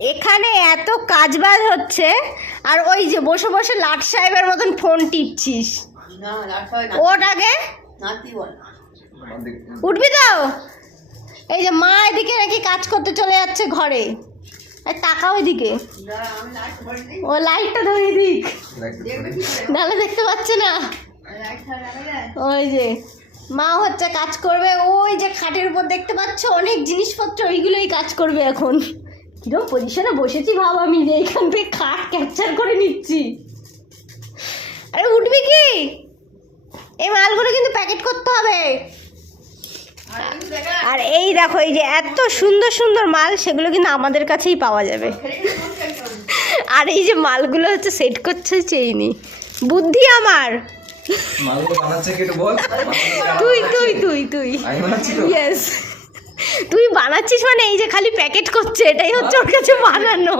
এখানে এত কাজ বাজ হচ্ছে আর ওই যে বসে বসে লাট সাহেবের মতন ফোন টিপছিস। না রাখতে না। ওট আগে? উঠবি তো? এই যে মা এদিকে নাকি কাজ করতে চলে যাচ্ছে ঘরে। আর তাকাও এদিকে। ও লাইটটা ধরিয়ে দিক। নাহলে দেখতে পাচ্ছে না? ওই যে মা হচ্ছে কাজ করবে ওই যে খাটের উপর দেখতে পাচ্ছ অনেক জিনিসপত্র ওইগুলোই কাজ করবে এখন। কিরম পজিশনে বসেছি ভাব আমি যে এখান থেকে খাট ক্যাপচার করে নিচ্ছি। আরে উঠবি কি? এই মালগুলো কিন্তু প্যাকেট করতে হবে। আর এই দেখো। এই যে এত সুন্দর সুন্দর মাল সেগুলো কিন্তু আমাদের কাছেই পাওয়া যাবে? আর এই যে মালগুলো হচ্ছে সেট করছে চেইনি। বুদ্ধি আমার। মালগুলো বানাচ্ছে কি বল? তুই তুই তুই তুই। আমি বানাচ্ছি তো? ইয়েস তুই বানাচ্ছিস মানে এই যে খালি প্যাকেট করছে এটাই হচ্ছে ওর কাছে বানানো।